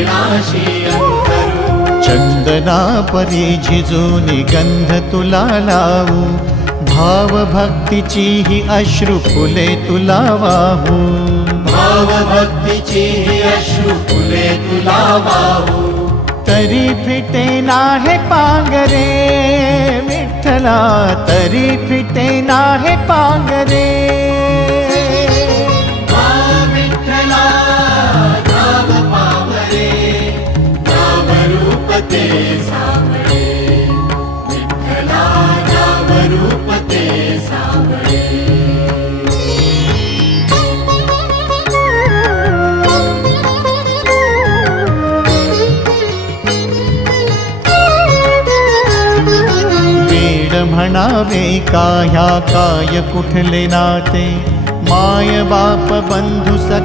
चरणाशी अंतरू। चंदना परी झिजूनी गंध तुला लावू, भाव भक्तीची ही अश्रु फुले तुला वाहू। भाव भक्तीची ही अश्रु फुले तुला वाहू। तरी फिटे नाहे पांगरे विठ्ठला, तरी फिटे नाहे पांगरे। विठ्ठला नाम पावरे, नाम रूप ते सावळे। विठ्ठला नाम रूप ते सावळे। म्हणावे का ह्या काय कुठले नाते, माय बाप बंधू